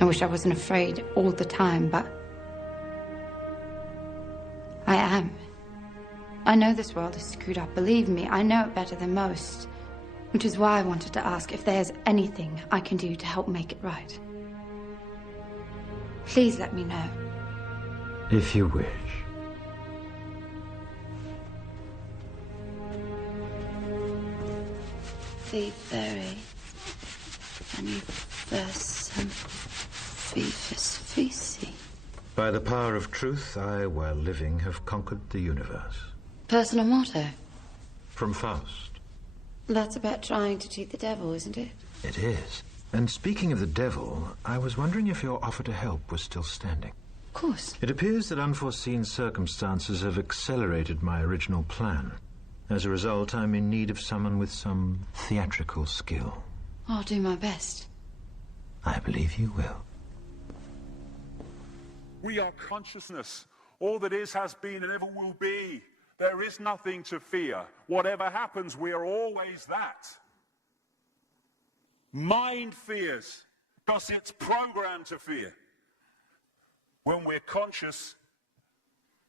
I wish I wasn't afraid all the time, but I am. I know this world is screwed up, believe me. I know it better than most. Which is why I wanted to ask if there's anything I can do to help make it right. Please let me know. If you wish. The very anniversum fifus fisi. By the power of truth, I, while living, have conquered the universe. Personal motto. From Faust. That's about trying to cheat the devil, isn't it? It is. And speaking of the devil, I was wondering if your offer to help was still standing. Of course. It appears that unforeseen circumstances have accelerated my original plan. As a result, I'm in need of someone with some theatrical skill. I'll do my best. I believe you will. We are consciousness. All that is, has been, and ever will be. There is nothing to fear. Whatever happens, we are always that. Mind fears, because it's programmed to fear. When we're conscious,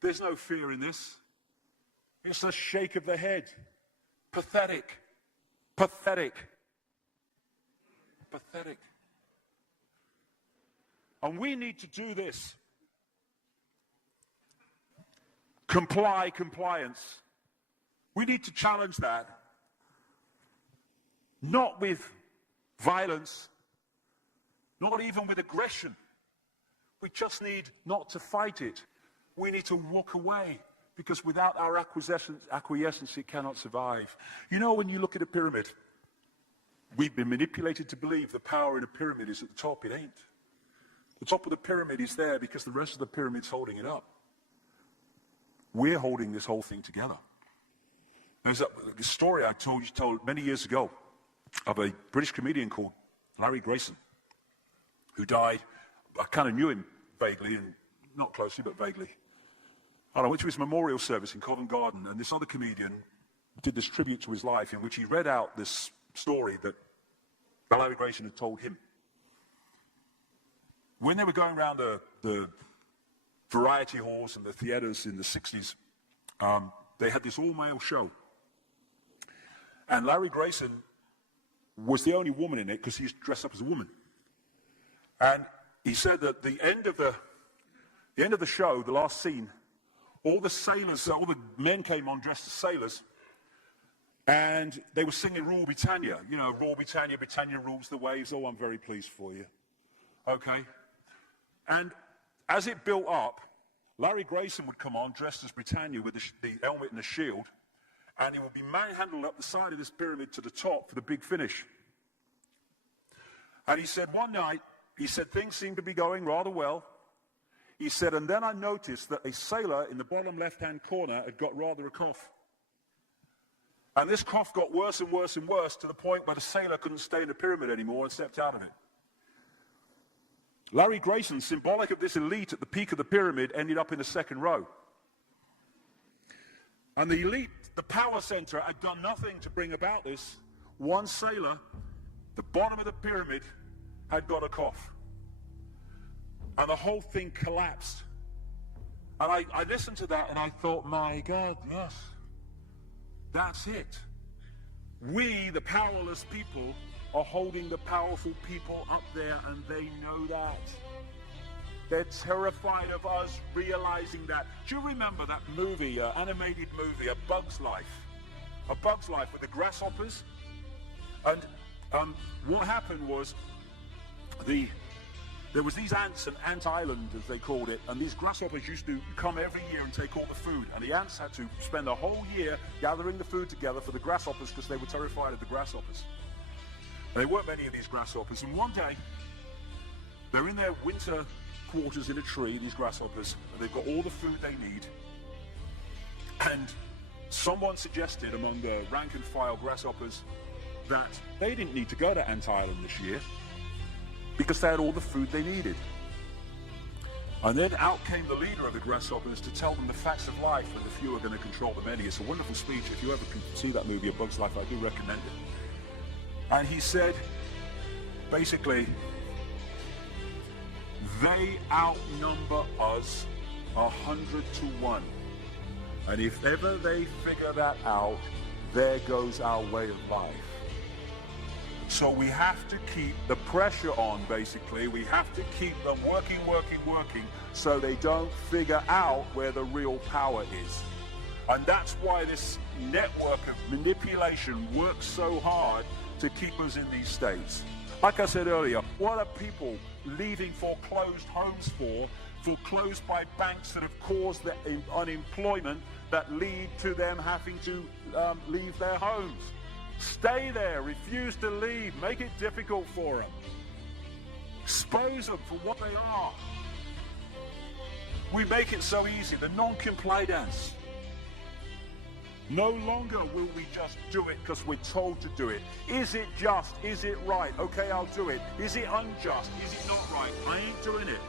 there's no fear in this. It's a shake of the head. Pathetic. Pathetic. Pathetic. And we need to do this. Compliance. We need to challenge that. Not with violence, not even with aggression. We just need not to fight it. We need to walk away, because without our acquiescence, it cannot survive. You know, when you look at a pyramid, we've been manipulated to believe the power in a pyramid is at the top. It ain't. The top of the pyramid is there because the rest of the pyramid's holding it up. We're holding this whole thing together. There's a story I told many years ago of a British comedian called Larry Grayson, who died. I kind of knew him vaguely, and not closely, but vaguely. I went to his memorial service in Covent Garden, and this other comedian did this tribute to his life, in which he read out this story that Larry Grayson had told him. When they were going around the variety halls and the theaters in the 60s, they had this all-male show. And Larry Grayson was the only woman in it because he's dressed up as a woman. And he said that the end of the show, the last scene, all the sailors, all the men came on dressed as sailors, and they were singing Rule Britannia. You know, Rule Britannia, Britannia rules the waves. Oh, I'm very pleased for you. Okay? And as it built up, Larry Grayson would come on dressed as Britannia with the helmet and the shield, and he would be manhandled up the side of this pyramid to the top for the big finish. And he said one night, he said things seemed to be going rather well. He said, and then I noticed that a sailor in the bottom left-hand corner had got rather a cough. And this cough got worse and worse and worse to the point where the sailor couldn't stay in the pyramid anymore and stepped out of it. Larry Grayson, symbolic of this elite at the peak of the pyramid, ended up in the second row. And the elite, the power center, had done nothing to bring about this. One sailor, the bottom of the pyramid, had got a cough. And the whole thing collapsed. And I listened to that and I thought, my God, yes, that's it. We, the powerless people, are holding the powerful people up there, and they know that. They're terrified of us realizing that. Do you remember that movie, animated movie, A Bug's Life? A Bug's Life with the grasshoppers? And what happened was there was these ants, an ant island as they called it, and these grasshoppers used to come every year and take all the food, and the ants had to spend a whole year gathering the food together for the grasshoppers because they were terrified of the grasshoppers. There weren't many of these grasshoppers, and one day they're in their winter quarters in a tree, these grasshoppers, and they've got all the food they need, and someone suggested among the rank and file grasshoppers that they didn't need to go to Ant Island this year because they had all the food they needed. And then out came the leader of the grasshoppers to tell them the facts of life, and the few are going to control the many. It's a wonderful speech. If you ever can see that movie, A Bug's Life, I do recommend it. And he said, basically, They outnumber us 100-1. And if ever they figure that out, there goes our way of life. So we have to keep the pressure on, basically. We have to keep them working, so they don't figure out where the real power is. And that's why this network of manipulation works so hard to keep us in these states. Like I said earlier, what are people leaving foreclosed homes for? Foreclosed by banks that have caused the unemployment that lead to them having to leave their homes. Stay there, refuse to leave, make it difficult for them. Expose them for what they are. We make it so easy, the non-compliance. No longer will we just do it because we're told to do it. Is it just? Is it right? Okay, I'll do it. Is it unjust? Is it not right? I ain't doing it.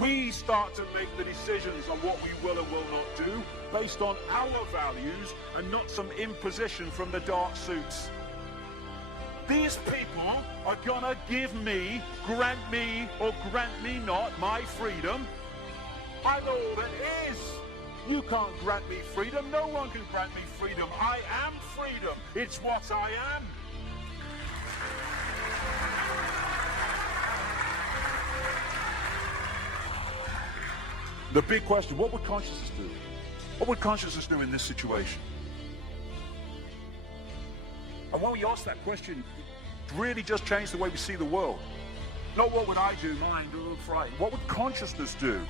We start to make the decisions on what we will and will not do based on our values and not some imposition from the dark suits. These people are gonna give me, grant me, or grant me not my freedom. I'm all that is. You can't grant me freedom. No one can grant me freedom. I am freedom. It's what I am. The big question, what would consciousness do? What would consciousness do in this situation? And when we ask that question, it really just changed the way we see the world. Not what would I do, mine, right. What would consciousness do?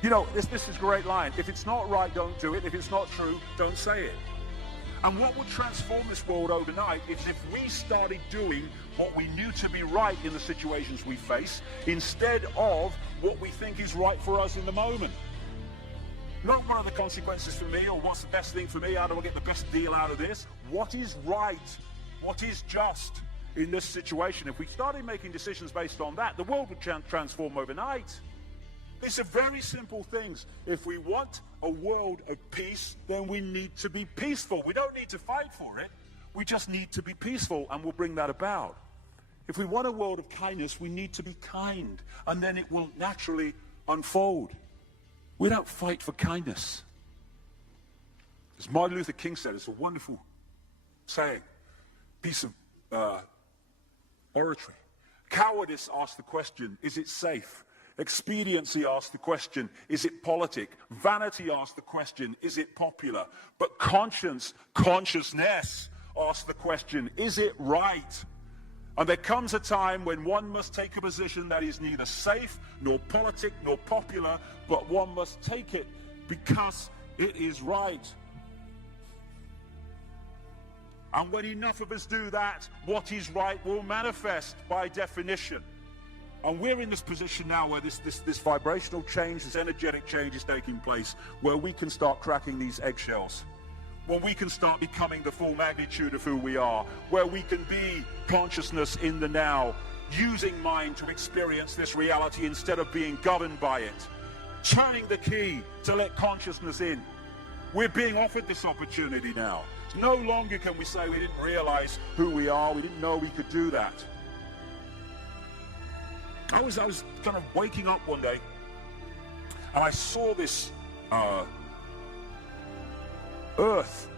You know, this is a great line. If it's not right, don't do it. If it's not true, don't say it. And what would transform this world overnight is if we started doing what we knew to be right in the situations we face, instead of what we think is right for us in the moment. Not what are the consequences for me, or what's the best thing for me, how do I get the best deal out of this? What is right? What is just in this situation? If we started making decisions based on that, the world would transform overnight. These are very simple things. If we want a world of peace, then we need to be peaceful. We don't need to fight for it. We just need to be peaceful, and we'll bring that about. If we want a world of kindness, we need to be kind, and then it will naturally unfold. We don't fight for kindness. As Martin Luther King said, it's a wonderful saying, piece of oratory. Cowardice asks the question, is it safe? Expediency asks the question, is it politic? Vanity asks the question, is it popular? But consciousness asks the question, is it right? And there comes a time when one must take a position that is neither safe, nor politic, nor popular, but one must take it because it is right. And when enough of us do that, what is right will manifest by definition. And we're in this position now where this vibrational change, this energetic change is taking place, where we can start cracking these eggshells, where we can start becoming the full magnitude of who we are, where we can be consciousness in the now, using mind to experience this reality instead of being governed by it, turning the key to let consciousness in. We're being offered this opportunity now. No longer can we say we didn't realize who we are, we didn't know we could do that. I was kind of waking up one day, and I saw this earth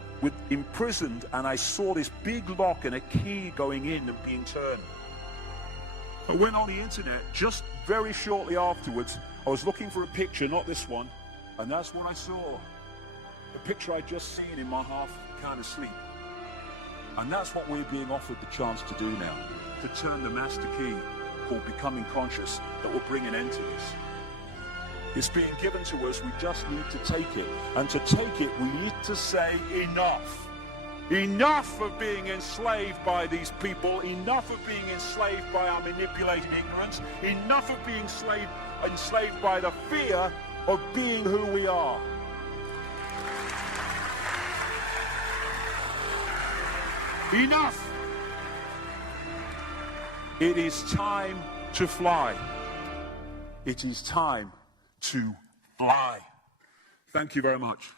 imprisoned, and I saw this big lock and a key going in and being turned. I went on the internet just very shortly afterwards. I was looking for a picture, not this one, and that's what I saw. The picture I'd just seen in my half kind of sleep. And that's what we're being offered the chance to do now, to turn the master key called becoming conscious that will bring an end to this. It's being given to us, we just need to take it. And to take it, we need to say enough. Enough of being enslaved by these people, enough of being enslaved by our manipulated ignorance, enough of being enslaved by the fear of being who we are. Enough! It is time to fly. It is time to fly. Thank you very much.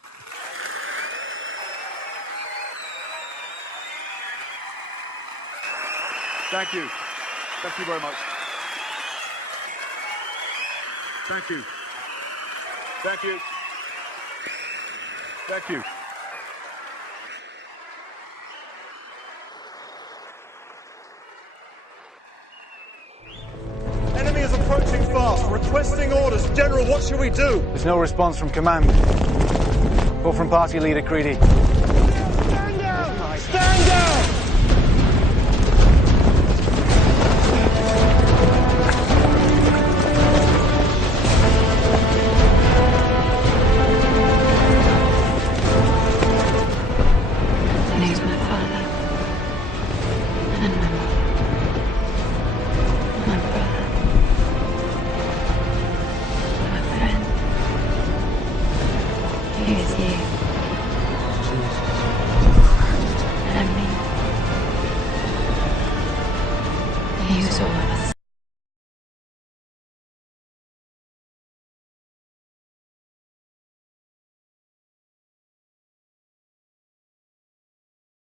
Thank you. Thank you very much. Thank you. Thank you. Thank you. Enemy is approaching fast. Requesting orders. General, what should we do? There's no response from command. Or from party leader Creedy.